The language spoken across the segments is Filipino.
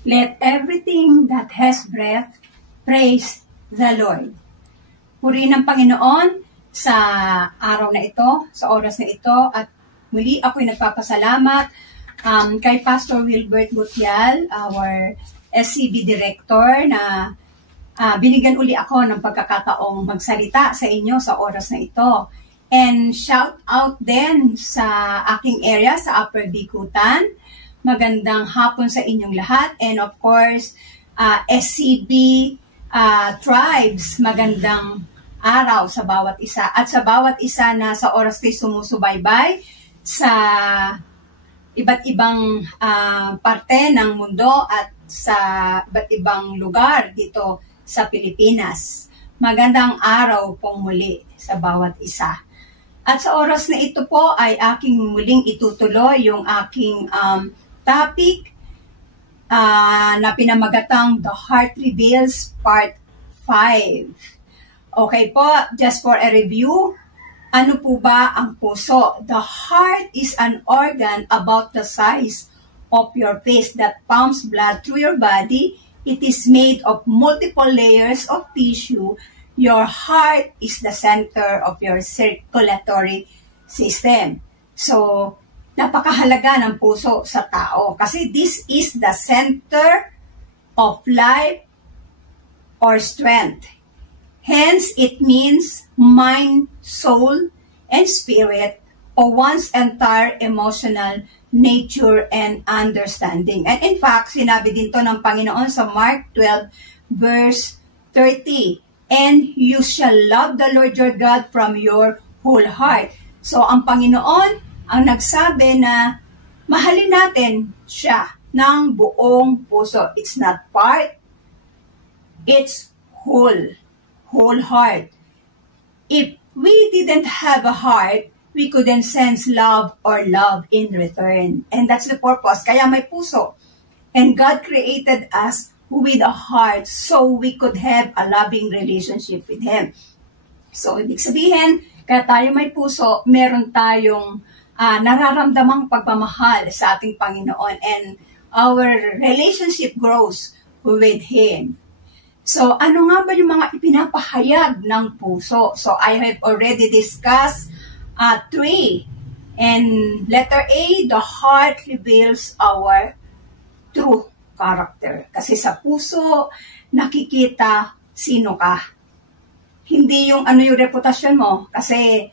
Let everything that has breath praise the Lord. Purihin ng Panginoon sa araw na ito, sa oras na ito, at muli ako'y nagpapasalamat kay Pastor Wilbert Butial, our SCB Director, na binigyan uli ako ng pagkakataong magsalita sa inyo sa oras na ito. And shout out din sa aking area, sa Upper Bicutan. Magandang hapon sa inyong lahat. And of course, SCB tribes, magandang araw sa bawat isa. At sa bawat isa na sa oras kayo sumusubaybay sa iba't ibang parte ng mundo at sa iba't ibang lugar dito sa Pilipinas. Magandang araw pong muli sa bawat isa. At sa oras na ito po ay aking muling itutuloy yung aking topic na pinamagatang The Heart Reveals Part 5. Okay po, just for a review, ano po ba ang puso? The heart is an organ about the size of your face that pumps blood through your body. It is made of multiple layers of tissue. Your heart is the center of your circulatory system. So, napakahalaga ng puso sa tao kasi this is the center of life or strength. Hence, it means mind, soul, and spirit, or one's entire emotional nature and understanding. And in fact, sinabi din to ng Panginoon sa Mark 12, verse 30. And you shall love the Lord your God from your whole heart. So, ang Panginoon ang nagsabi na mahalin natin siya ng buong puso. It's not part, it's whole heart. If we didn't have a heart, we couldn't sense love or love in return. And that's the purpose. Kaya may puso. And God created us with a heart so we could have a loving relationship with Him. So, ibig sabihin, kaya tayo may puso, meron tayong nararamdamang pagmamahal sa ating Panginoon and our relationship grows with Him. So, ano nga ba yung mga ipinapahayag ng puso? So, I have already discussed 3. And letter A, the heart reveals our true character. Kasi sa puso, nakikita sino ka. Hindi yung ano yung reputasyon mo. Kasi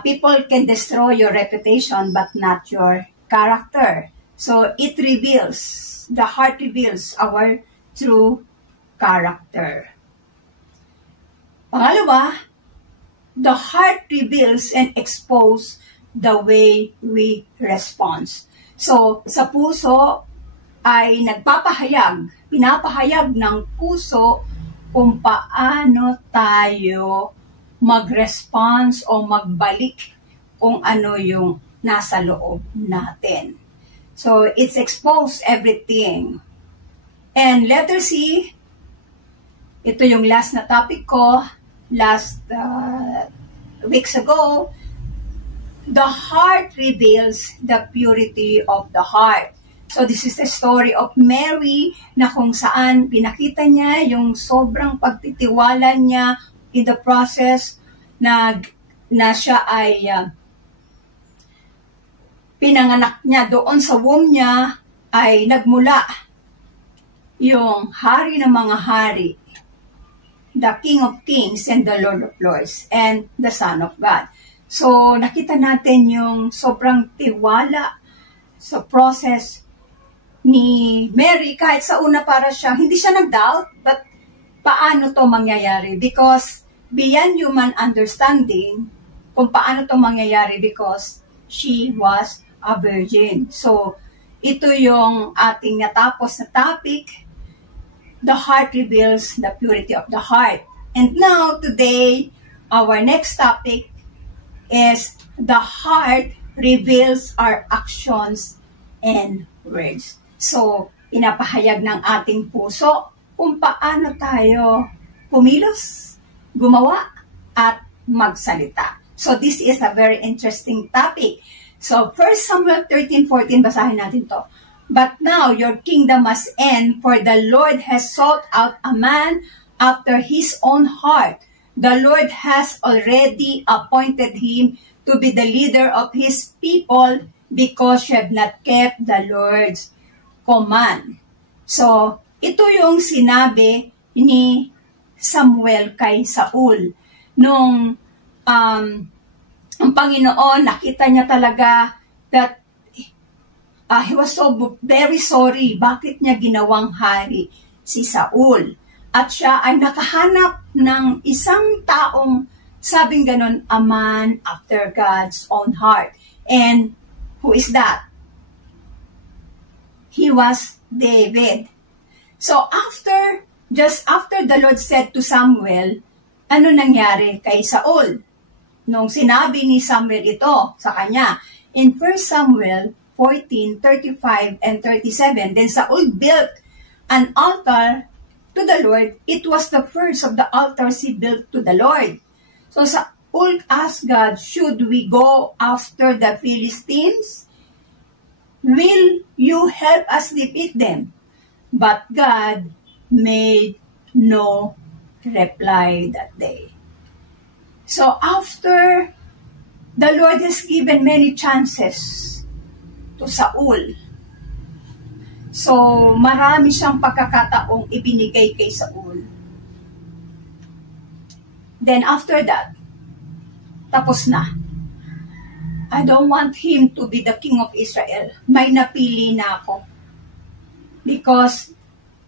people can destroy your reputation but not your character. So, it reveals, the heart reveals our true character. Pangalawa, the heart reveals and exposes the way we respond. So, sa puso ay pinapahayag ng puso kung paano tayo mag-response o magbalik kung ano yung nasa loob natin. So, it's exposed everything. And letter C, ito yung last na topic ko, last weeks ago, the heart reveals the purity of the heart. So this is the story of Mary na kung saan pinakita niya yung sobrang pagtitiwala niya in the process na siya ay pinanganak niya doon sa womb niya ay nagmula yung hari ng mga hari, the King of Kings and the Lord of Lords, and the Son of God. So, nakita natin yung sobrang tiwala sa process ni Mary. Kahit sa una para siya, hindi siya nag-doubt, but paano to mangyayari? Because beyond human understanding, kung paano to mangyayari because she was a virgin. So, ito yung ating natapos na topic, the heart reveals the purity of the heart. And now, today, our next topic is the heart reveals our actions and words. So, pinapahayag ng ating puso kung paano tayo kumilos, gumawa, at magsalita. So, this is a very interesting topic. So, 1 Samuel 13:14, basahin natin to. But now your kingdom must end, for the Lord has sought out a man after his own heart. The Lord has already appointed him to be the leader of his people, because you have not kept the Lord's command. So, ito yung sinabi ni Samuel kay Saul. Nung ang Panginoon, nakita niya talaga that he was so very sorry. Bakit niya ginawang hari si Saul? At siya ay nakahanap ng isang taong sabing ganon, a man after God's own heart. And who is that? He was David. So just after the Lord said to Samuel, ano nangyari kay Saul? Nung sinabi ni Samuel ito sa kanya, in 1 Samuel 14:35 and 37, then Saul built an altar to the Lord. It was the first of the altars he built to the Lord. So Saul asked God, should we go after the Philistines? Will you help us defeat them? But God made no reply that day. So after the Lord has given many chances to Saul, so marami siyang pagkakataong ibinigay kay Saul. Then after that, tapos na. I don't want him to be the king of Israel. May napili na ako. Because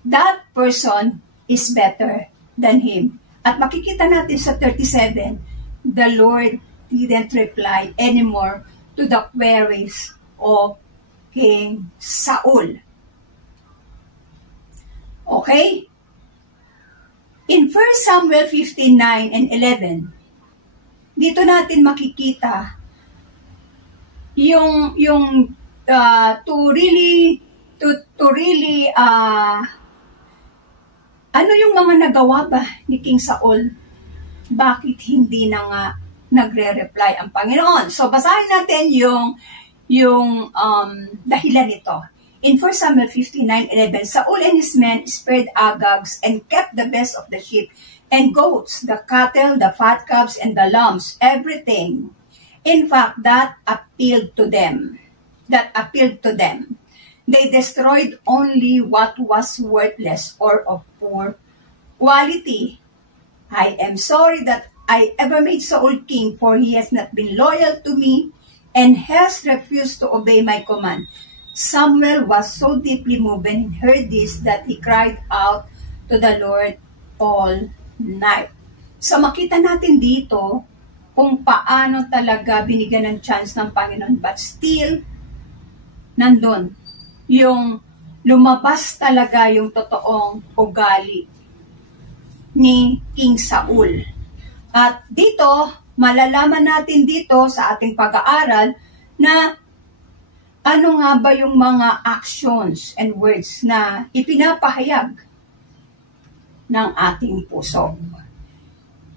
that person is better than him. At makikita natin sa 37, the Lord didn't reply anymore to the queries of King Saul. Okay? In 1 Samuel 15:9 and 11, dito natin makikita yung to really ano yung mga nagawa ba ni King Saul? Bakit hindi na nga nagre-reply ang Panginoon? So basahin natin yung dahilan nito. In 1 Samuel 15:9-11, Saul and his men spared Agag's and kept the best of the sheep and goats, the cattle, the fat calves, and the lambs, everything. In fact, that appealed to them. They destroyed only what was worthless or of poor quality. I am sorry that I ever made Saul king, for he has not been loyal to me and has refused to obey my command. Samuel was so deeply moved when he heard this that he cried out to the Lord all night. So makita natin dito kung paano talaga binigyan ng chance ng Panginoon, but still, nandun, yung lumabas talaga yung totoong ugali ni King Saul. At dito, malalaman natin dito sa ating pag-aaral na ano nga ba yung mga actions and words na ipinapahayag ng ating puso.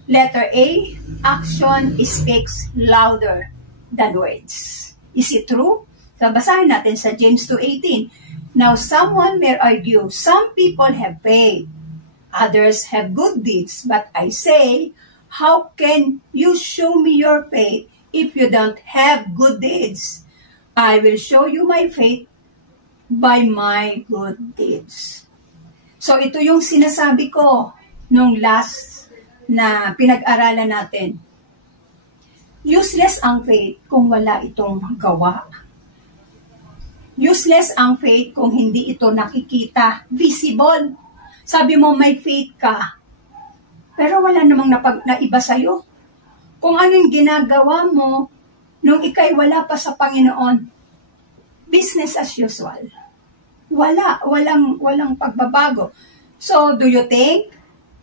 Letter A, action speaks louder than words. Is it true? So, basahin natin sa James 2:18. Now, someone may argue, some people have faith, others have good deeds, but I say, how can you show me your faith if you don't have good deeds? I will show you my faith by my good deeds. So, ito yung sinasabi ko nung last na pinag-aralan natin. Useless ang faith kung wala itong gawa. Useless ang faith kung hindi ito nakikita, visible. Sabi mo may faith ka, pero wala namang naiba sa'yo. Kung anong ginagawa mo nung ikay wala pa sa Panginoon, business as usual. Walang pagbabago. So, do you think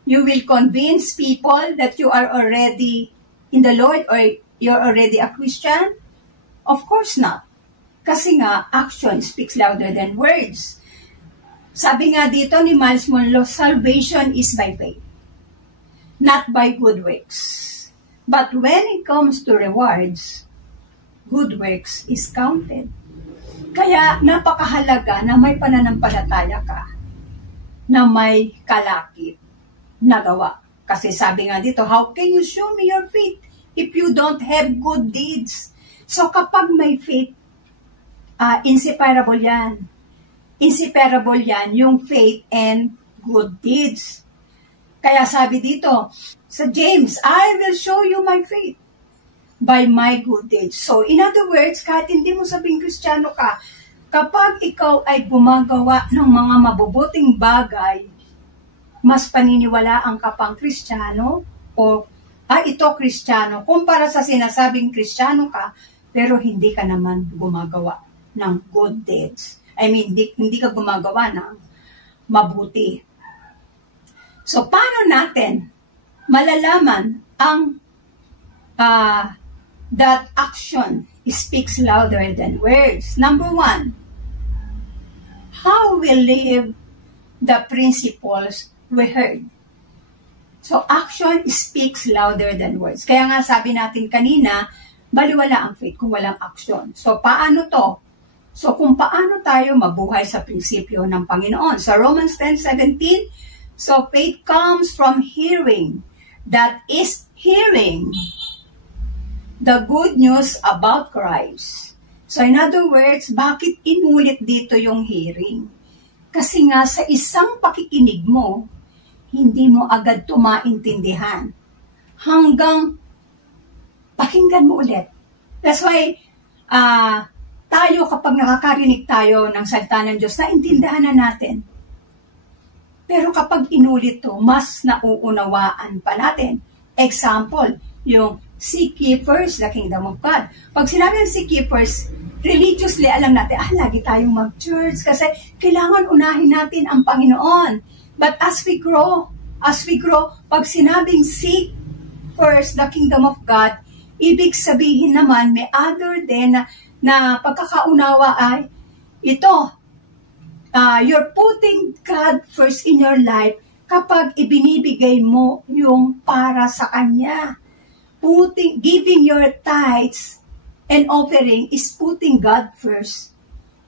you will convince people that you are already in the Lord or you're already a Christian? Of course not. Kasi nga, action speaks louder than words. Sabi nga dito ni Miles Monroe, salvation is by faith, not by good works. But when it comes to rewards, good works is counted. Kaya napakahalaga na may pananampalataya ka, na may kalakip na gawa. Kasi sabi nga dito, how can you show me your faith if you don't have good deeds? So kapag may faith, inseparable yan. Inseparable yan, yung faith and good deeds. Kaya sabi dito, sa James, I will show you my faith by my good deeds. So, in other words, kahit hindi mo sabing Kristiyano ka, kapag ikaw ay gumagawa ng mga mabubuting bagay, mas paniniwalaan ka pang Kristiyano o, ito Kristiyano, kumpara sa sinasabing Kristiyano ka, pero hindi ka naman gumagawa ng good deeds. I mean, hindi ka gumagawa ng mabuti. So, paano natin malalaman ang that action speaks louder than words? Number 1, how we live the principles we heard. So, action speaks louder than words. Kaya nga sabi natin kanina, baliwala ang faith kung walang action. So, paano to? So, kung paano tayo mabuhay sa prinsipyo ng Panginoon. Sa Romans 10:17, so faith comes from hearing. That is hearing the good news about Christ. So, in other words, bakit inulit dito yung hearing? Kasi nga sa isang pakikinig mo, hindi mo agad maintindihan. Hanggang pakinggan mo ulit. That's why, tayo kapag nakakarinig tayo ng salita ng Diyos, naintindihan na natin. Pero kapag inulit to, mas nauunawaan pa natin. Example, yung seek ye first the kingdom of God. Pag sinabi ng seek ye first, religiously, alam natin, lagi tayong mag-church kasi kailangan unahin natin ang Panginoon. But as we grow, pag sinabing seek first the kingdom of God, ibig sabihin naman, may other din na pagkakaunawa ay, ito, you're putting God first in your life kapag ibinibigay mo yung para sa Kanya. Giving your tithes and offering is putting God first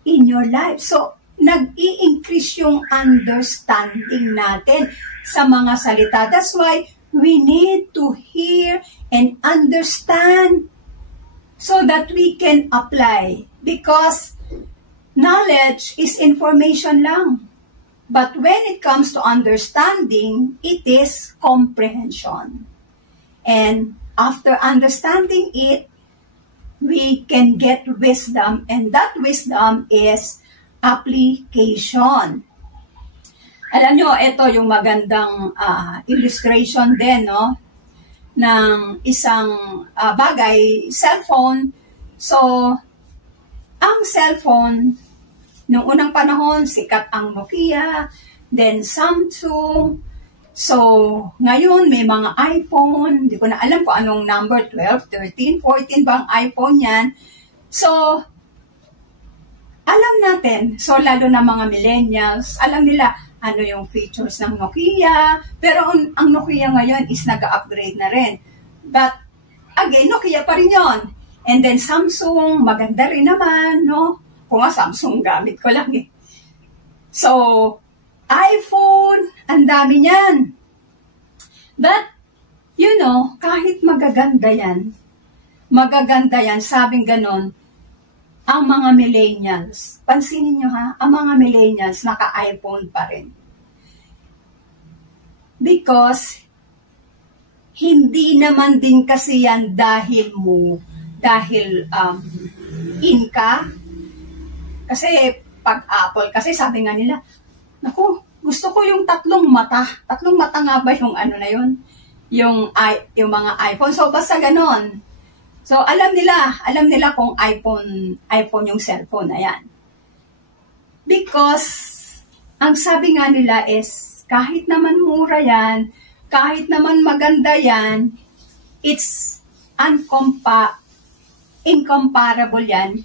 in your life. So, nag-i-increase yung understanding natin sa mga salita. That's why we need to hear and understand so that we can apply. Because knowledge is information lang. But when it comes to understanding, it is comprehension. And after understanding it, we can get wisdom. And that wisdom is application. Alam nyo, ito yung magandang illustration din, no? Ng isang bagay, cellphone. So, ang cellphone, noong unang panahon, sikat ang Nokia, then Samsung. So, ngayon may mga iPhone, hindi ko na alam kung anong number, 12, 13, 14 ba ang iPhone yan. So, alam natin, so lalo na mga millennials, alam nila ano yung features ng Nokia, pero ang Nokia ngayon is nag-upgrade na rin. But, again, Nokia pa rin yun. And then Samsung, maganda rin naman, no? Kung nga Samsung gamit ko lang eh. So, iPhone, ang dami niyan. But, you know, kahit magaganda yan, sabing ganon, ang mga millennials, pansinin nyo ha, ang mga millennials naka-iPhone pa rin. Because, hindi naman din kasi yan dahil in ka. Kasi pag Apple, kasi sabi nga nila, naku, gusto ko yung tatlong mata. Tatlong mata nga ba yung ano na yun? Yung mga iPhone. So, basta ganon. So, alam nila kung iPhone yung cellphone na yan. Because, ang sabi nga nila is, kahit naman mura yan, kahit naman maganda yan, it's incomparable yan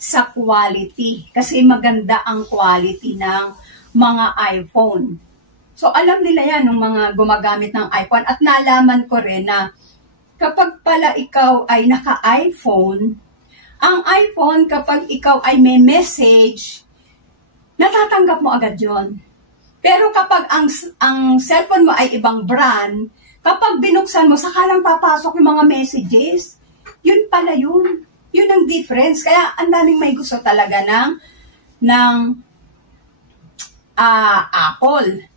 sa quality. Kasi maganda ang quality ng mga iPhone. So, alam nila yan ng mga gumagamit ng iPhone. At nalaman ko rin na kapag pala ikaw ay naka-iPhone, Ang iPhone, kapag ikaw ay may message, natatanggap mo agad yon. Pero kapag ang cellphone mo ay ibang brand, kapag binuksan mo, saka lang papasok yung mga messages. Yun pala yun. Yun ang difference. Kaya ang daming may gusto talaga ng Apple.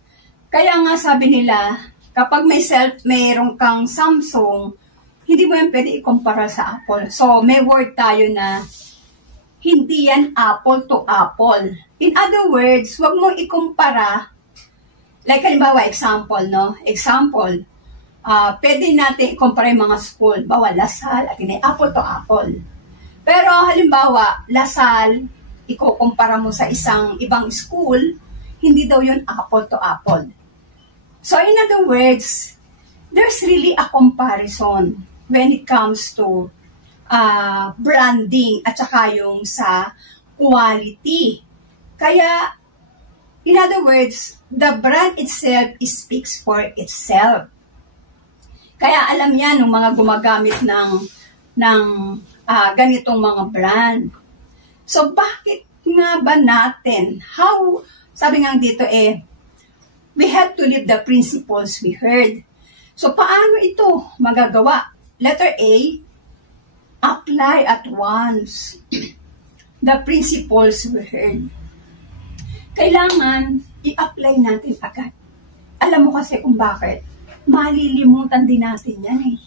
Kaya nga sabi nila, kapag mayroong kang Samsung, hindi mo yan pwede ikumpara sa Apple. So, may word tayo na hindi yan apple to apple. In other words, wag mo ikumpara. Like, halimbawa, example, no? Example, pwede natin ikumpara yung mga school. Bawa, Lasal, at hindi, apple to apple. Pero, halimbawa, Lasal, ikukumpara mo sa ibang school, hindi daw yun apple to apple. So, in other words, there's really a comparison when it comes to branding at saka yung sa quality. Kaya, in other words, the brand itself speaks for itself. Kaya alam yan ng mga gumagamit ng ganitong mga brand. So, bakit nga ba natin? Sabi nga dito we have to live the principles we heard. So, paano ito magagawa? Letter A, apply at once the principles we heard. Kailangan i-apply natin agad. Alam mo kasi kung bakit? Malilimutan din natin yan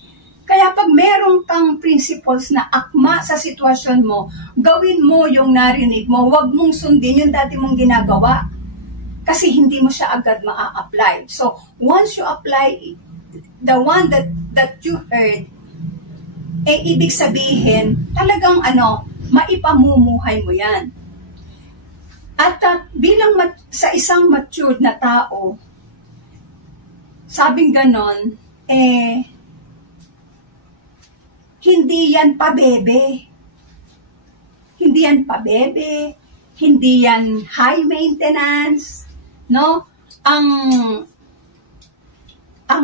Kaya pag meron kang principles na akma sa sitwasyon mo, gawin mo yung narinig mo, huwag mong sundin yung dati mong ginagawa. Kasi hindi mo siya agad maa-apply. So, once you apply the one that you heard, ibig sabihin, talagang maipamumuhay mo yan. At bilang sa isang matured na tao, sabing ganon, hindi yan pabebe. Hindi yan pabebe. Hindi yan high maintenance. No? Ang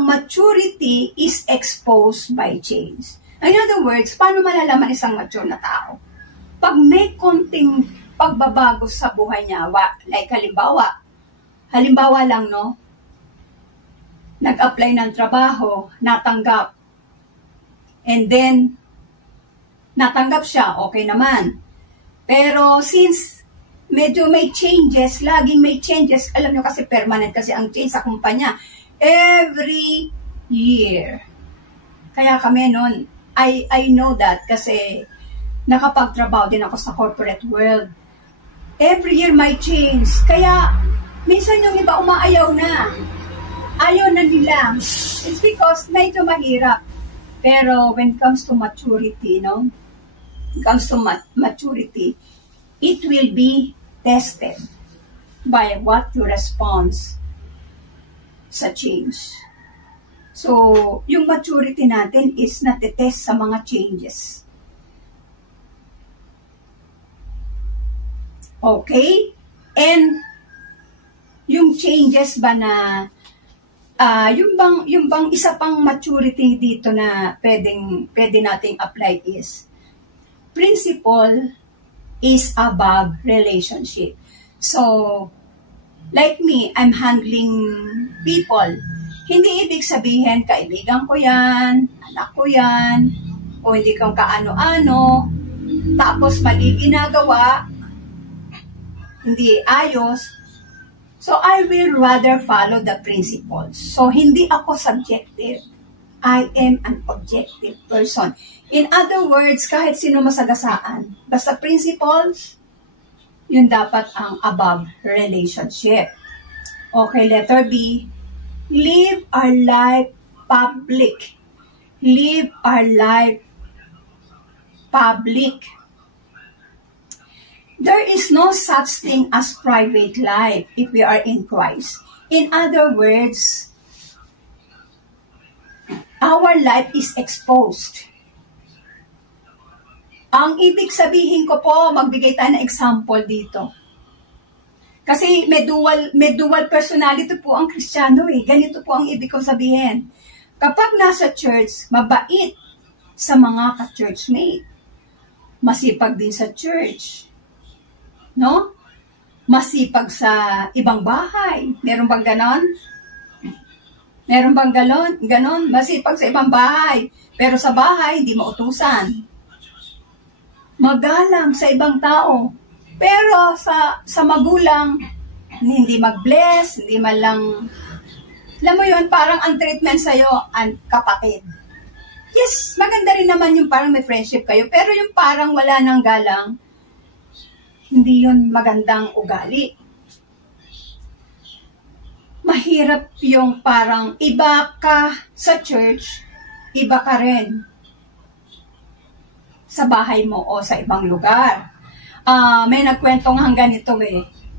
maturity is exposed by change. In other words, paano malalaman isang mature na tao? Pag may konting pagbabago sa buhay niya, like halimbawa lang, no? Nag-apply ng trabaho, natanggap. And then, natanggap siya, okay naman. Pero since medyo may changes, laging may changes, alam nyo kasi permanent kasi ang change sa kumpanya, every year. Kaya kami noon, I know that kasi nakapagtrabaho din ako sa corporate world. Every year may change. Kaya minsan yung iba umaayaw na. Ayaw na nila. It's because medyo mahirap. Pero when it comes to maturity, no? When it comes to maturity, it will be tested by what you respond sa change. So, yung maturity natin is natetest sa mga changes. Okay? And, yung changes ba na, yung bang isa pang maturity dito na pwede nating apply is, principle is above relationship. So, like me, I'm handling people. Hindi ibig sabihin, kaibigan ko yan, anak ko yan, o hindi kang kaano-ano, tapos mali ginagawa, hindi ayos. So, I will rather follow the principles. So, hindi ako subjective. I am an objective person. In other words, kahit sino masagasaan, basta principles, yun dapat ang above relationship. Okay, letter B. Live our life public. Live our life public. There is no such thing as private life if we are in Christ. In other words, our life is exposed. Ang ibig sabihin ko po, magbigay tayo ng example dito. Kasi may dual personality po ang Kristiyano Ganito po ang ibig ko sabihin. Kapag nasa church, mabait sa mga ka-churchmate. masipag din sa church. No? Masipag sa ibang bahay. Meron bang ganon? Meron bang ganon? Masipag sa ibang bahay. Pero sa bahay, hindi mautusan. Magalang sa ibang tao. Pero sa magulang, hindi mag-bless, hindi man lang, alam mo yun, parang ang treatment sa'yo, ang kapatid. Yes, maganda rin naman yung parang may friendship kayo, pero yung parang wala nang galang, hindi yun magandang ugali. Mahirap yung parang iba ka sa church, iba ka rin sa bahay mo o sa ibang lugar. May nagkwentong hanggang ito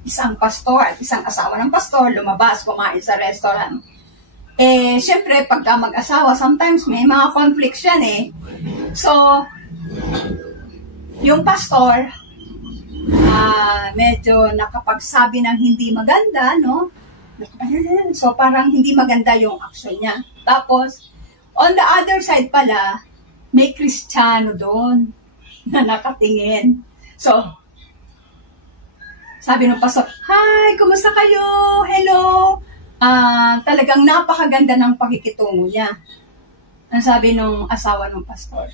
isang pastor at isang asawa ng pastor lumabas, kumain sa restaurant. Syempre, pagka mag-asawa, sometimes may mga conflicts yan So, yung pastor, medyo nakapagsabi ng hindi maganda, no? So, parang hindi maganda yung action niya. Tapos, on the other side pala, may Kristiyano doon na nakatingin. So, sabi ng pastor, "Hi, kumusta kayo? Hello." Talagang napakaganda ng pakikitungo niya. Ang sabi ng asawa ng pastor,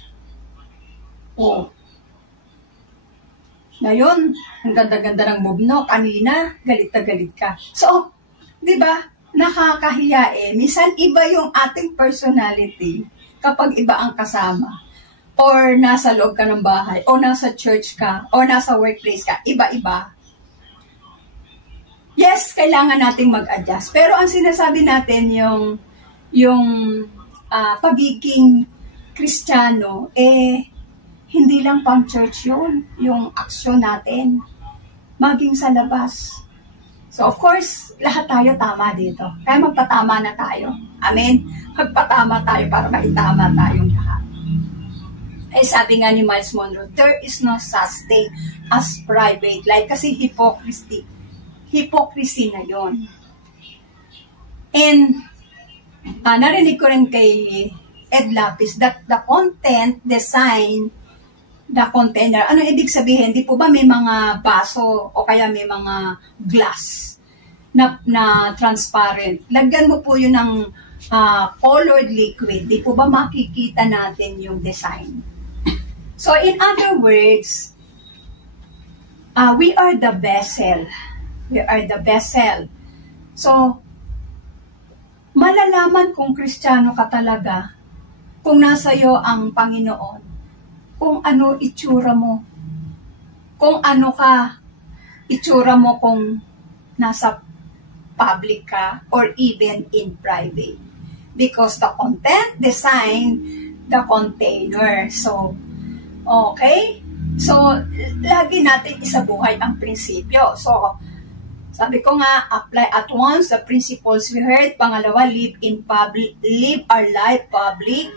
"Oh, ngayon, ang ganda-ganda ng move, no? Kanina, galit na galit ka." So, di ba, nakakahiya Minsan iba yung ating personality kapag iba ang kasama. Or nasa loob ka ng bahay, o nasa church ka, o nasa workplace ka, iba-iba. Yes, kailangan nating mag-adjust. Pero ang sinasabi natin yung pagiging Kristiyano, hindi lang pang church yun, yung aksyon natin, maging sa labas. So of course, lahat tayo tama dito. Kaya magpatama na tayo. Amen? Magpatama tayo para maitama tayong lahat. Sabi nga ni Miles Monroe, there is no such thing as private life. Kasi hypocrisy na yon. And narinig ko rin kay Ed Lapis that the content, design, the container, ano ibig sabihin? Di po ba may mga baso o kaya may mga glass na transparent? Lagyan mo po yun ng colored liquid. Di po ba makikita natin yung design? So, in other words, we are the vessel. We are the vessel. So, malalaman kung Kristiyano ka talaga, kung nasa iyo ang Panginoon, kung ano itsura mo, kung ano ka itsura mo kung nasa public ka or even in private. Because the content design the container. So, okay? So, lagi natin isabuhay ang prinsipyo. So, sabi ko nga, apply at once the principles we heard. Pangalawa, live our life public.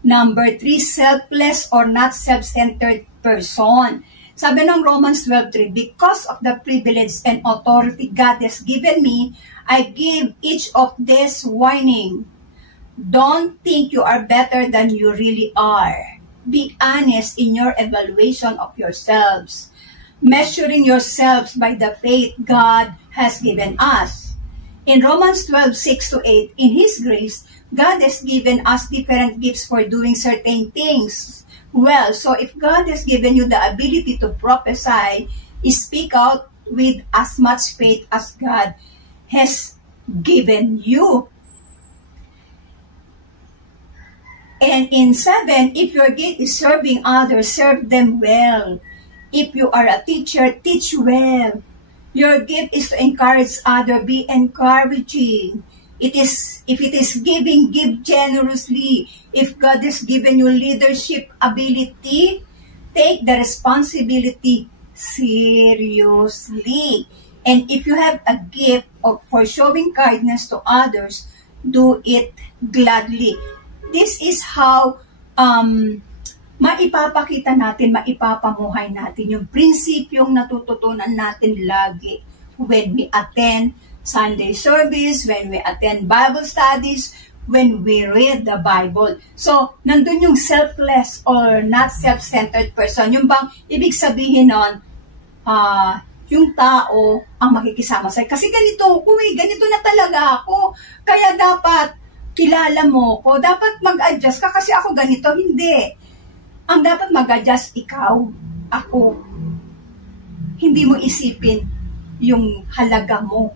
Number 3, selfless or not self-centered person. Sabi ng Romans 12:3, because of the privilege and authority God has given me, I give each of this warning. Don't think you are better than you really are. Be honest in your evaluation of yourselves, measuring yourselves by the faith God has given us. In Romans 12:6-8, in His grace, God has given us different gifts for doing certain things. Well, so if God has given you the ability to prophesy, speak out with as much faith as God has given you. And in 7, if your gift is serving others, serve them well. If you are a teacher, teach well. Your gift is to encourage others, be encouraging. If it is giving, give generously. If God has given you leadership ability, take the responsibility seriously. And if you have a gift for showing kindness to others, do it gladly. This is how maipapakita natin, maipapamuhay natin yung prinsipyong natututunan natin lagi when we attend Sunday service, when we attend Bible studies, when we read the Bible. So, nandun yung selfless or not self-centered person. Yung bang ibig sabihin nun, yung tao ang makikisama sa'yo. Kasi ganito, ganito na talaga ako. Kaya dapat kilala mo ko. Dapat mag-adjust ka kasi ako ganito. Hindi. Ang dapat mag-adjust ikaw, ako. Hindi mo isipin yung halaga mo.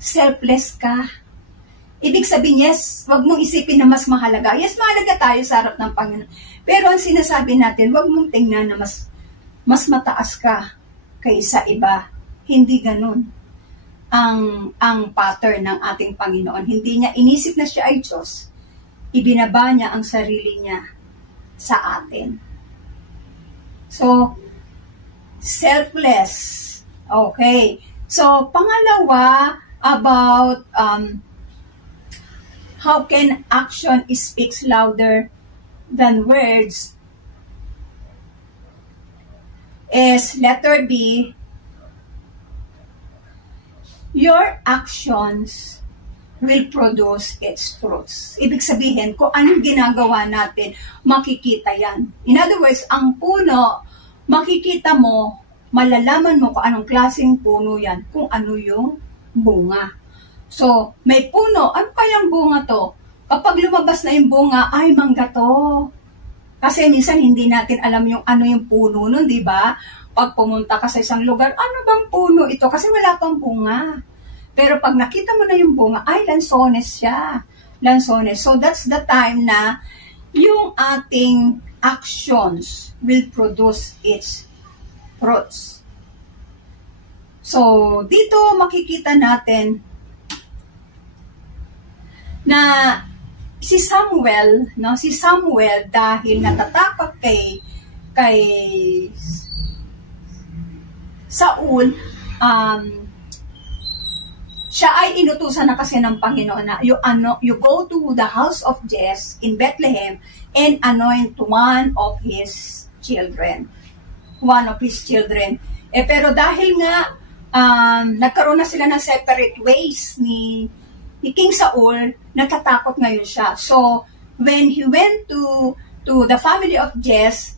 Selfless ka. Ibig sabihin, yes, wag mong isipin na mas mahalaga. Yes, mahalaga tayo sa harap ng Panginoon. Pero ang sinasabi natin, wag mong tingnan na mas mataas ka kaysa iba. Hindi ganun ang pattern ng ating Panginoon. Hindi niya inisip na siya ay Diyos. Ibinaba niya ang sarili niya sa atin. So, selfless. Okay. So, pangalawa, about how can action speaks louder than words is letter B. Your actions will produce its fruits. Ibig sabihin, kung anong ginagawa natin, makikita yan. In other words, ang puno, makikita mo, malalaman mo kung anong klaseng puno yan, kung ano yung bunga. So, may puno, ano kayang bunga to? Kapag lumabas na yung bunga, ay mangga to. Kasi minsan hindi natin alam yung ano yung puno nun, di ba? Pag pumunta ka sa isang lugar, ano bang puno ito? Kasi wala pang bunga. Pero pag nakita mo na yung bunga, ay lansones siya. Lansones. So that's the time na yung ating actions will produce its fruits. So dito makikita natin na si Samuel dahil natatakot kay Saul, siya ay inutusan na kasi ng Panginoon na you go to the house of Jesse in Bethlehem and anoint one of his children. Pero dahil nga nagkaroon na sila ng separate ways ni King Saul, natatakot ngayon siya. So, when he went to the family of Jesse,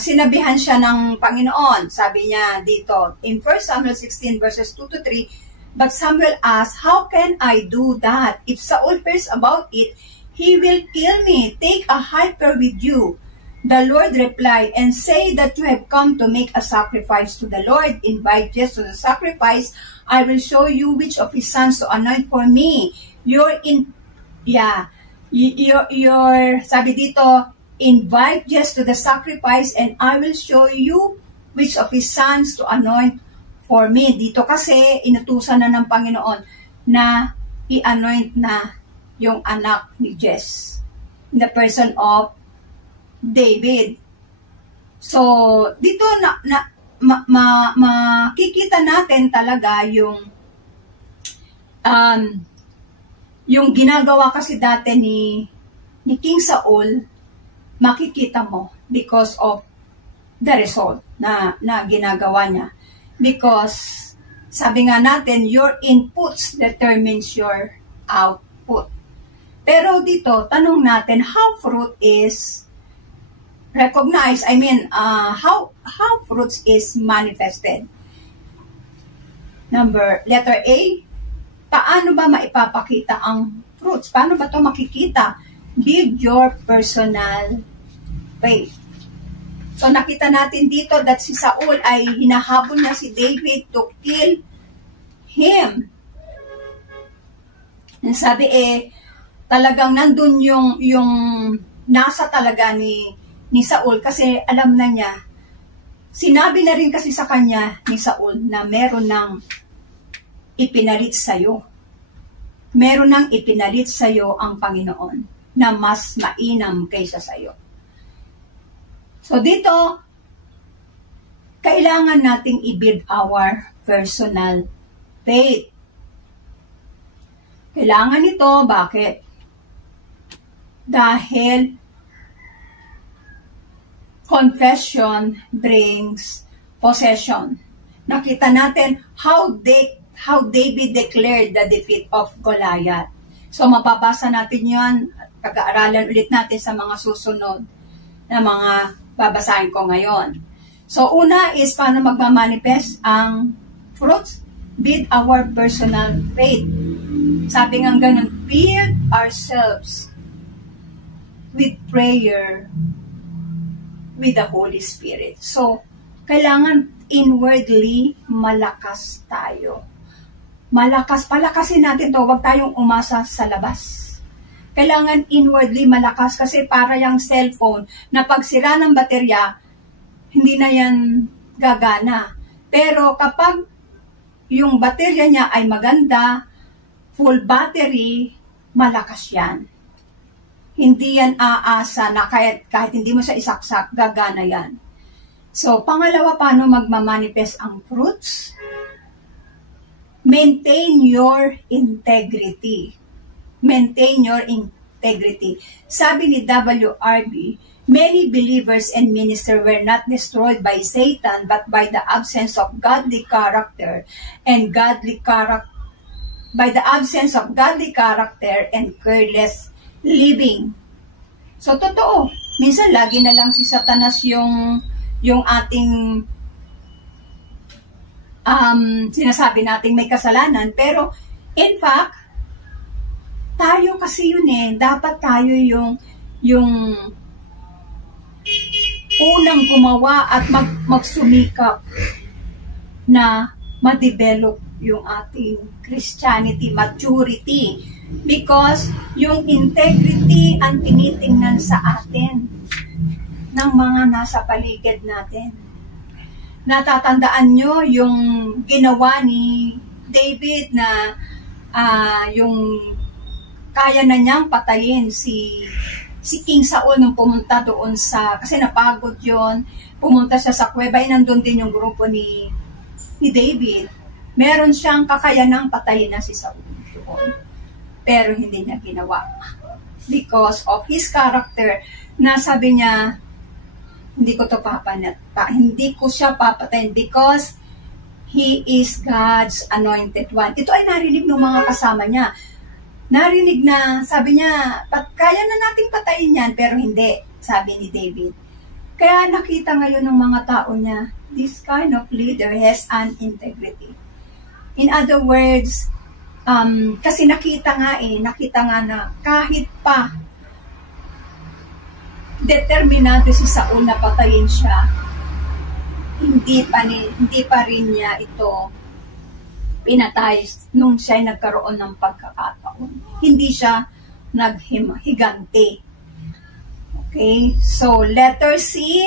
sinabihan siya ng Panginoon. Sabi niya dito, in 1 Samuel 16 verses 2 to 3, but Samuel asked, how can I do that? If Saul hears about it, he will kill me. Take a heifer with you. The Lord replied, and say that you have come to make a sacrifice to the Lord. Invite Jesse to the sacrifice. I will show you which of his sons to anoint for me. Sabi dito, invite Jesse to the sacrifice and I will show you which of his sons to anoint for me. Dito kasi inutusan na ng Panginoon na i-anoint na yung anak ni Jesse in the person of David. So, dito makikita natin talaga yung ginagawa kasi dati ni King Saul, makikita mo because of the result na ginagawa niya. Because, sabi nga natin, your inputs determines your output. Pero dito, tanong natin, how fruit is recognized? How fruits is manifested? Letter A, paano ba maipapakita ang fruits? Paano ba ito makikita? Build your personal faith. So nakita natin dito that si Saul ay hinahabol niya si David to kill him. Sabi talagang nandun yung nasa talaga ni Saul kasi alam na niya, sinabi na rin kasi sa kanya ni Saul na meron ng ipinalit sa'yo. Meron ng ipinalit sa'yo ang Panginoon na mas mainam kaysa sa'yo. So dito, kailangan nating i-build our personal faith. Kailangan ito, bakit? Dahil confession brings possession. Nakita natin how David declared the defeat of Goliath. So, mababasa natin yan at pag-aaralan ulit natin sa mga susunod na mga babasahin ko ngayon. So, una is paano magmamanifest ang fruits? Build our personal faith. Sabi nga ganun, build ourselves with prayer with the Holy Spirit. So, kailangan inwardly malakas tayo. Palakasin natin to, huwag tayong umasa sa labas. Kailangan inwardly malakas kasi para yung cellphone na pag sira ng baterya, hindi na yan gagana. Pero kapag yung baterya niya ay maganda, full battery, malakas yan. Hindi yan aasa na kahit hindi mo siya isaksak, gagana yan. So, pangalawa, paano magmamanifest ang fruits? Maintain your integrity. Maintain your integrity. Sabi ni WRB, many believers and ministers were not destroyed by Satan, but by the absence of godly character and careless living. So, totoo. Minsan, lagi na lang si Satanas yung ating sinasabi nating may kasalanan. Pero, in fact, tayo kasi yun eh. Dapat tayo yung unang gumawa at magsumikap na ma-develop yung ating Christianity, maturity. Because yung integrity ang tinitingnan sa atin ng mga nasa paligid natin. Natatandaan nyo yung ginawa ni David na yung kaya na niyang patayin si King Saul nung pumunta doon kasi napagod yon, pumunta siya sa kuweba, nandun din yung grupo ni David. Meron siyang kakayanang patayin na si Saul doon. Pero hindi niya ginawa. Because of his character, na sabi niya, hindi ko siya papatayin because he is God's anointed one. Ito ay narinig ng mga kasama niya. Narinig na, sabi niya, kaya na nating patayin yan, pero hindi, sabi ni David. Kaya nakita ngayon ng mga tao niya, this kind of leader has an integrity. In other words, kasi nakita nga na kahit pa determinado si Saul na patayin siya, hindi pa rin niya ito pinatay nung siya nagkaroon ng pagkakataon. Hindi siya naghiganti. Okay? So, letter C,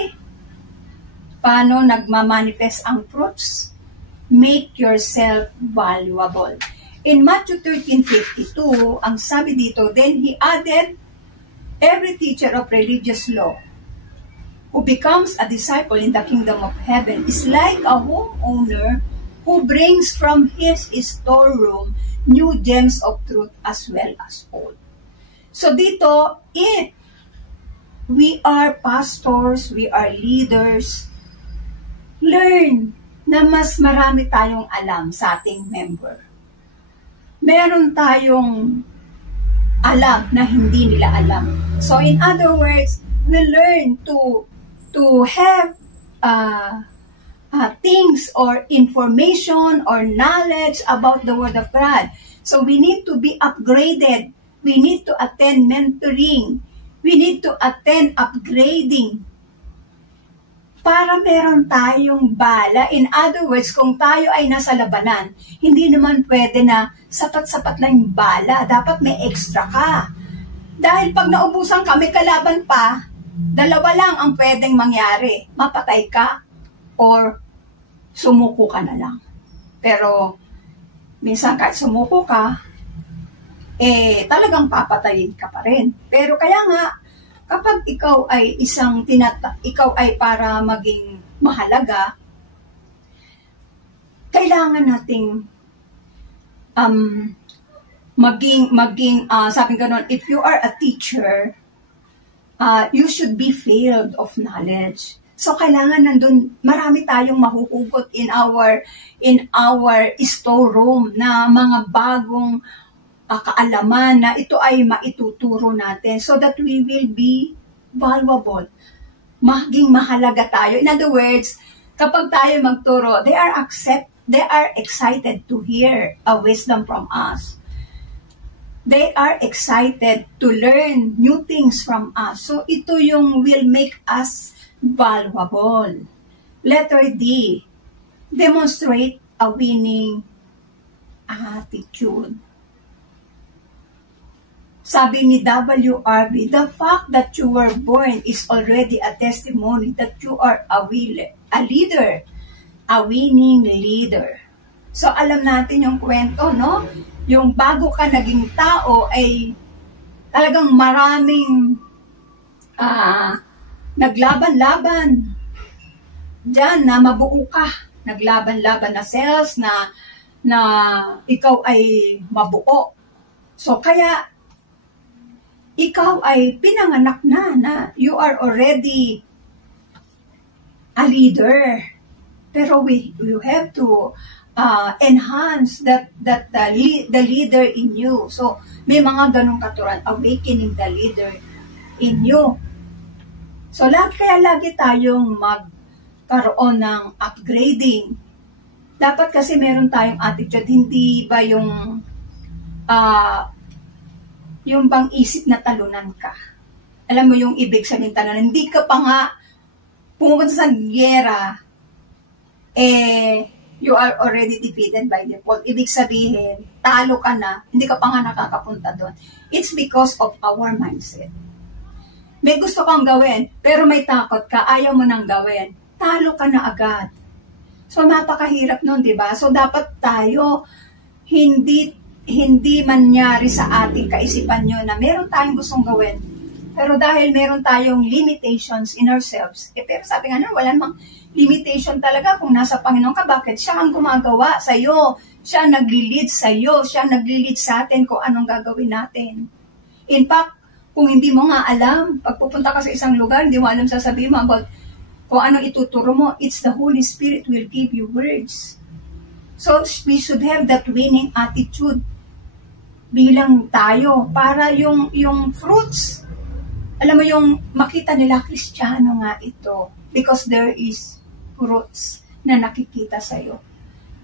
paano nagmamanifest ang fruits? Make yourself valuable. In Matthew 13:52, ang sabi dito, then he added, every teacher of religious law who becomes a disciple in the kingdom of heaven is like a homeowner who brings from his storeroom new gems of truth as well as old. So dito, we are pastors, we are leaders, learn na mas marami tayong alam sa ating member. Meron tayong alam na hindi nila alam. So in other words, we learn to have things or information or knowledge about the Word of God. So we need to be upgraded. We need to attend mentoring. We need to attend upgrading. Para meron tayong bala. In other words, kung tayo ay nasa labanan, hindi naman pwede na sapat-sapat lang yung bala. Dapat may extra ka. Dahil pag naubusan ka, may kalaban pa, dalawa lang ang pwedeng mangyari. Mapatay ka or sumuko ka na lang. Pero minsan kahit sumuko ka, talagang papatayin ka pa rin. Pero kaya nga, kapag ikaw ay ikaw ay para maging mahalaga, kailangan nating sabi ganon, if you are a teacher, you should be filled of knowledge. So kailangan nandun, marami tayong mahuhugot in our storeroom na mga bagong kaalaman na ito ay maituturo natin so that we will be valuable. Maging mahalaga tayo. In other words, kapag tayo magturo, they are excited to hear a wisdom from us. They are excited to learn new things from us. So ito yung will make us valuable. Letter D, demonstrate a winning attitude. Sabi ni W.R.B., the fact that you were born is already a testimony that you are a leader, a winning leader. So alam natin yung kwento, no? Yung bago ka naging tao ay talagang maraming naglaban-laban diyan na mabuo ka. Naglaban-laban na cells na ikaw ay mabuo. So kaya ikaw ay pinanganak na you are already a leader. Pero you have to enhance the leader in you. So, may mga ganong katuran, awakening the leader in you. So, lagi tayong magkaroon ng upgrading. Dapat kasi meron tayong attitude, hindi ba yung bang isip na talunan ka. Alam mo yung ibig sabihin talunan, hindi ka pa nga pumunta sa giyera, you are already defeated by default. Ibig sabihin, talo ka na, hindi ka pa nga nakakapunta doon. It's because of our mindset. May gusto kang gawin, pero may takot ka, ayaw mo nang gawin. Talo ka na agad. So, napakahirap nun, diba? So, dapat tayo, hindi manyari sa ating kaisipan nyo na meron tayong gustong gawin. Pero dahil meron tayong limitations in ourselves, pero sabi nga wala namang limitation talaga kung nasa Panginoon ka. Bakit? Siya ang gumagawa sa'yo. Siya ang nagli-lead sa'yo. Siya ang nagli-lead sa atin kung anong gagawin natin. In fact, kung hindi mo nga alam, pag pupunta ka sa isang lugar, hindi mo alam sasabihin mo about kung anong ituturo mo, it's the Holy Spirit will give you words. So, we should have that winning attitude bilang tayo para yung fruits. Alam mo yung makita nila, Kristiyano nga ito. Because there is fruits na nakikita sa'yo.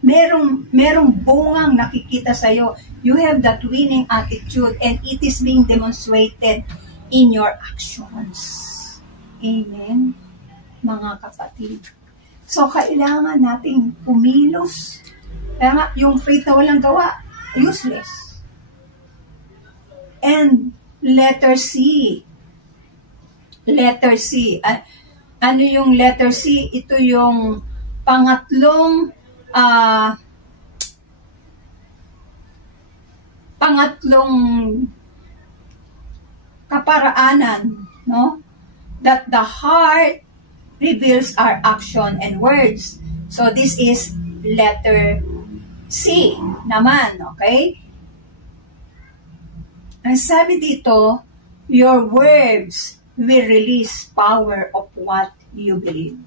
Merong bungang nakikita sa'yo. You have that winning attitude and it is being demonstrated in your actions. Amen, mga kapatid. So, kailangan nating pumilos. Kaya nga, yung faith na walang gawa, useless. And letter C. Letter C. Ano yung letter C? Ito yung pangatlong kaparaanan, no? That the heart reveals our action and words. So this is letter C naman, okay? Ang sabi dito, your words will release power of what you believe.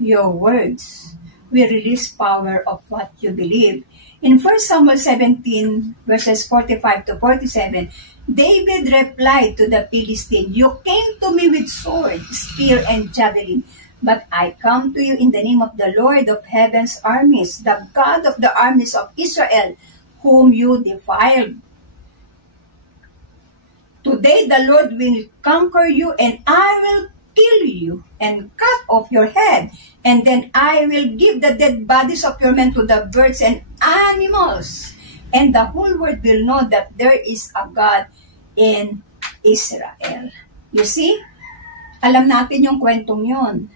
Your words will release power of what you believe. In 1 Samuel 17, verses 45 to 47, David replied to the Philistine, you came to me with sword, spear, and javelin, but I come to you in the name of the Lord of heaven's armies, the God of the armies of Israel, whom you defiled. Today the Lord will conquer you, and I will kill you and cut off your head, and then I will give the dead bodies of your men to the birds and animals, and the whole world will know that there is a God in Israel. You see? Alam natin yung kwentong yon.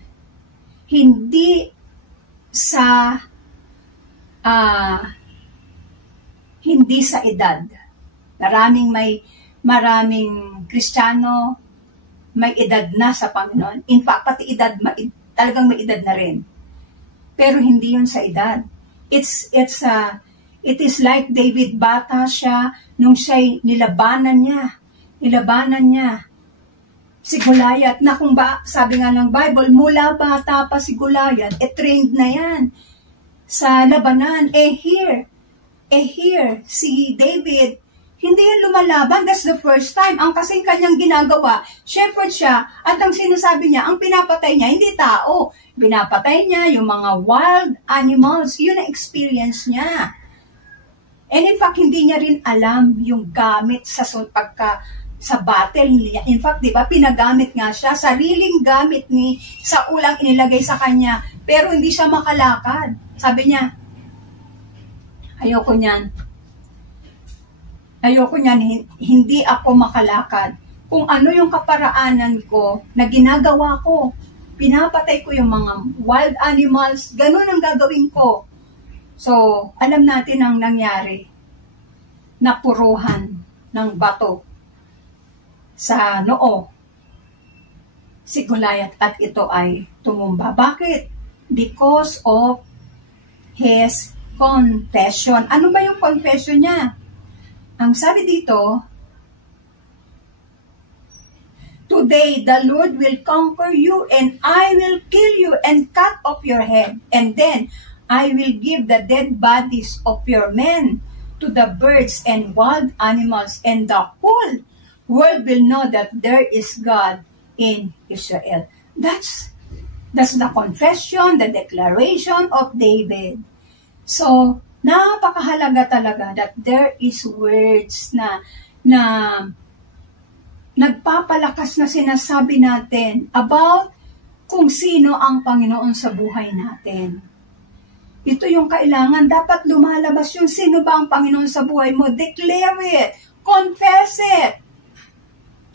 Hindi sa edad. Maraming Kristiyano may edad na sa Panginoon. In fact, pati edad, talagang may edad na rin. Pero hindi yun sa edad. It is like David, bata siya nung siya'y nilabanan niya si Goliath, na kung sabi nga ng Bible, mula bata pa si Goliath, trained na yan sa labanan. Here, si David, Hindi yan lumalaban. That's the first time. Ang kasing kanyang ginagawa, shepherd siya, at ang sinasabi niya, ang pinapatay niya, hindi tao. Pinapatay niya yung mga wild animals. Yun ang experience niya. And in fact, hindi niya rin alam yung gamit sa battle niya. In fact, di ba, pinagamit nga siya, sariling gamit ni Saul ang inilagay sa kanya, pero hindi siya makalakad. Sabi niya, ayoko niyan, hindi ako makalakad. Kung ano yung kaparaanan ko na ginagawa ko, pinapatay ko yung mga wild animals, ganun ang gagawin ko. So, alam natin ang nangyari. Napuruhan ng bato sa noo si Goliath at ito ay tumumba. Bakit? Because of his confession. Ano ba yung confession niya? Ang sabi dito, today the Lord will conquer you and I will kill you and cut off your head. And then I will give the dead bodies of your men to the birds and wild animals, and the whole world will know that there is God in Israel. That's the confession, the declaration of David. So, napakahalaga talaga that there is words na nagpapalakas na sinasabi natin about kung sino ang Panginoon sa buhay natin. Ito yung kailangan. Dapat lumalabas yung sino ba ang Panginoon sa buhay mo. Declare it. Confess it.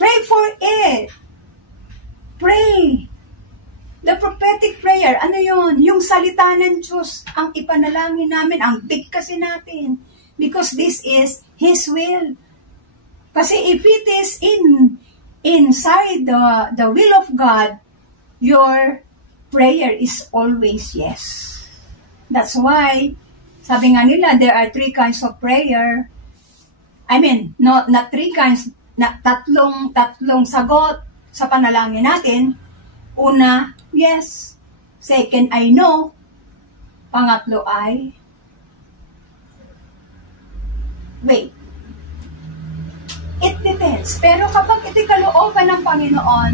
Pray for it. Pray. The prophetic prayer, ano yun? Yung salita ng Diyos, ang ipanalangin namin, ang big kasi natin. Because this is His will. Kasi if it is inside the will of God, your prayer is always yes. That's why, sabi nga nila, there are 3 kinds of prayer. I mean, not 3 kinds, tatlong sagot sa panalangin natin. Una, yes. Second, I know. Pangatlo ay, wait. It depends. Pero kapag ito'y kalooban ng Panginoon,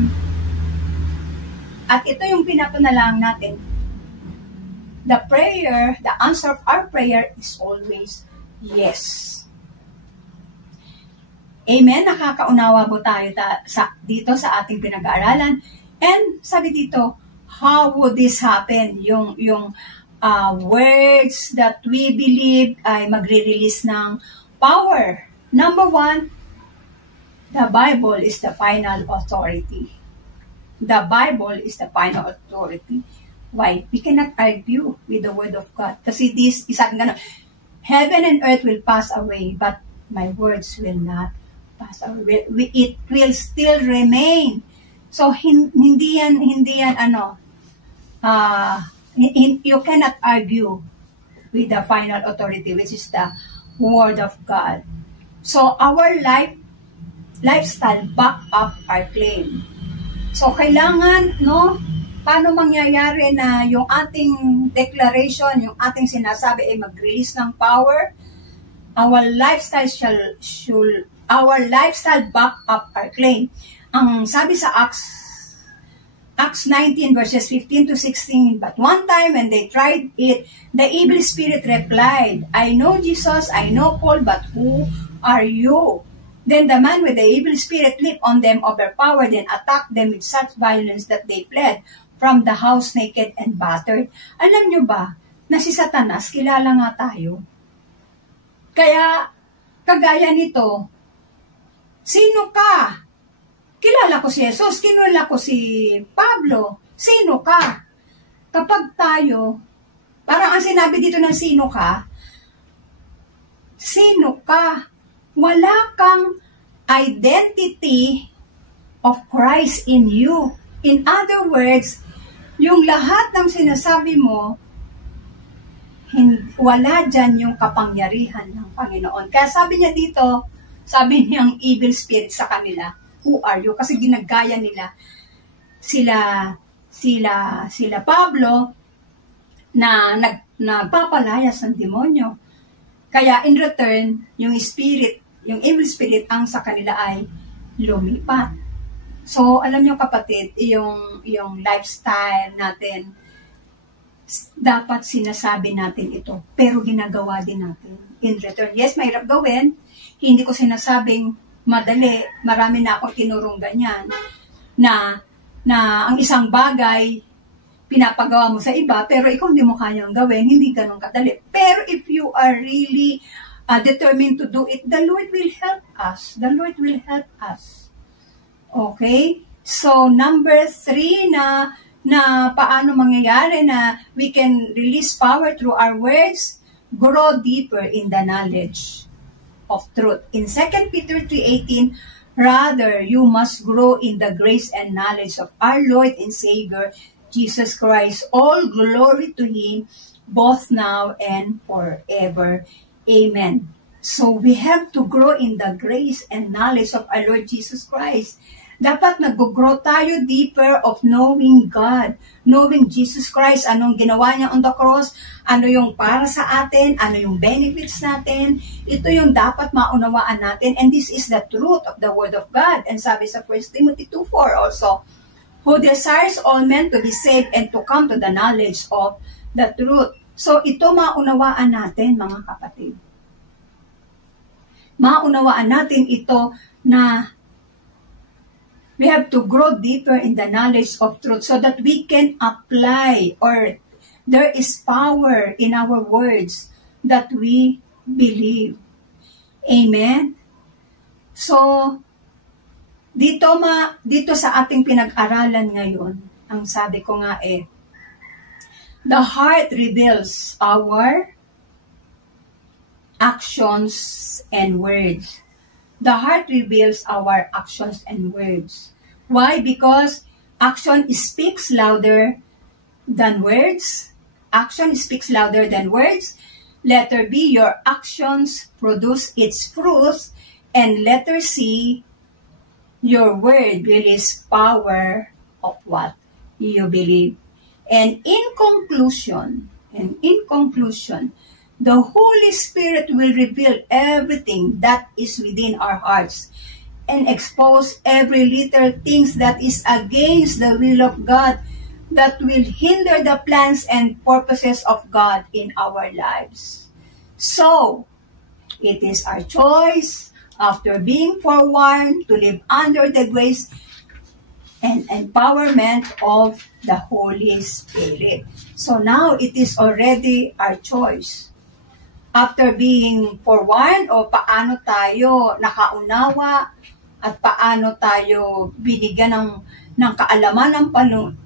at ito yung pinapanalangin natin, the prayer, the answer of our prayer is always yes. Amen? Nakakaunawa po tayo dito sa ating pinag-aaralan. And sabi dito, how would this happen? Yung words that we believe ay magre-release ng power. Number 1, the Bible is the final authority. The Bible is the final authority. Why? We cannot argue with the Word of God. Kasi this is heaven and earth will pass away, but my words will not pass away. It will still remain. So, hindi yan, you cannot argue with the final authority, which is the Word of God. So, our lifestyle back up our claim. So, kailangan, paano mangyayari na yung ating declaration, yung ating sinasabi ay mag-release ng power? Our lifestyle back up our claim. Ang sabi sa Acts 19 verses 15 to 16, but one time when they tried it, the evil spirit replied, I know Jesus, I know Paul, but who are you? Then the man with the evil spirit leaped on them, overpowered, and attacked them with such violence that they fled from the house naked and battered. Alam nyo ba, na si Satanas, kilala nga tayo. Kaya, kagaya nito, sino ka? Kilala ko si Jesus, kilala ko si Pablo. Sino ka? Kapag tayo, parang ang sinabi dito ng sino ka, wala kang identity of Christ in you. In other words, yung lahat ng sinasabi mo, wala dyan yung kapangyarihan ng Panginoon. Kaya sabi niya dito, sabi niyang evil spirit sa kanila, who are you? Kasi ginagaya nila sila Pablo na nagpapalayas ng demonyo. Kaya in return, yung spirit yung evil spirit ang sa kanila ay lumipat. So, alam niyo kapatid, yung lifestyle natin, dapat sinasabi natin ito, pero ginagawa din natin in return. Yes, mahirap gawin. Hindi ko sinasabing madali. Marami na akong tinurong ganyan na ang isang bagay pinapagawa mo sa iba, pero ikaw hindi mo kayang gawin, hindi ganun kadali. Pero if you are really determined to do it, the Lord will help us. The Lord will help us. Okay? So, number 3 na paano mangyayari na we can release power through our words, grow deeper in the knowledge of truth. In 2 Peter 3:18, rather, you must grow in the grace and knowledge of our Lord and Savior, Jesus Christ. All glory to Him, both now and forever. Amen. So, we have to grow in the grace and knowledge of our Lord Jesus Christ. Dapat nag-grow tayo deeper of knowing God, knowing Jesus Christ, anong ginawa niya on the cross, ano yung para sa atin, ano yung benefits natin. Ito yung dapat maunawaan natin, and this is the truth of the Word of God. And sabi sa 1 Timothy 2:4 also, who desires all men to be saved and to come to the knowledge of the truth. So ito maunawaan natin, mga kapatid. Maunawaan natin ito na we have to grow deeper in the knowledge of truth so that we can apply, or there is power in our words that we believe. Amen? So, dito sa ating pinag-aralan ngayon, ang sabi ko nga the heart reveals our actions and words. The heart reveals our actions and words. Why? Because action speaks louder than words. Action speaks louder than words. Letter B, your actions produce its fruit. And letter C, your word release power of what you believe. And in conclusion, the Holy Spirit will reveal everything that is within our hearts and expose every little things that is against the will of God, that will hinder the plans and purposes of God in our lives. So, it is our choice, after being forewarned, to live under the grace and empowerment of the Holy Spirit. So now, it is already our choice. After being forewarned, o paano tayo nakaunawa at paano tayo binigyan ng kaalaman ng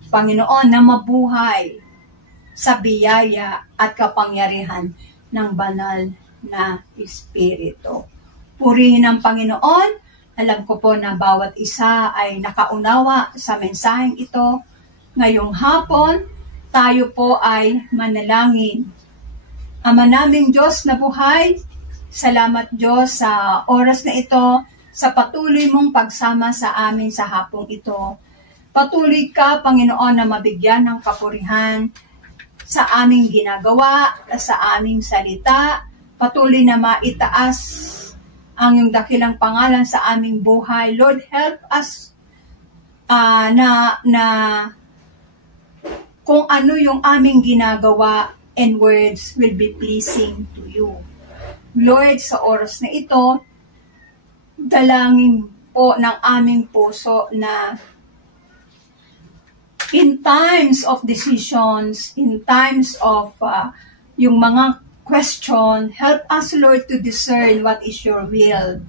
Panginoon na mabuhay sa biyaya at kapangyarihan ng banal na Espiritu. Purihin ang Panginoon. Alam ko po na bawat isa ay nakaunawa sa mensaheng ito. Ngayong hapon, tayo po ay manalangin. Ama naming Diyos na buhay, salamat Diyos sa oras na ito, sa patuloy mong pagsama sa amin sa hapong ito. Patuloy ka, Panginoon, na mabigyan ng kapurihan sa aming ginagawa, sa aming salita. Patuloy na maitaas ang iyong dakilang pangalan sa aming buhay. Lord, help us na kung ano yung aming ginagawa and words will be pleasing to you. Lord, sa oras na ito, dalangin po ng aming puso na in times of decisions, in times of yung mga question, help us, Lord, to discern what is your will.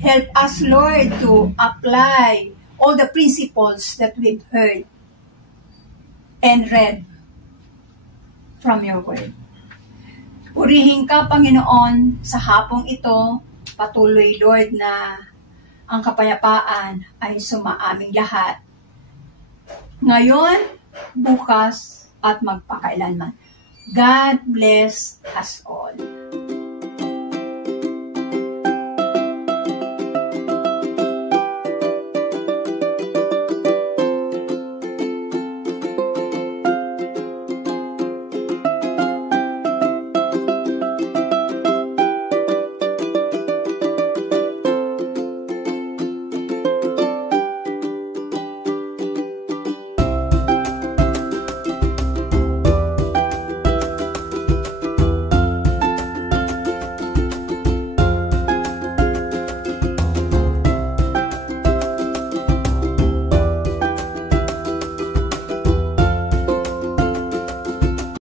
Help us, Lord, to apply all the principles that we've heard and read from your word. Purihin ka, Panginoon, sa hapong ito. Patuloy, Lord, na ang kapayapaan ay sumaaming lahat. Ngayon, bukas, at magpakailanman. God bless us all.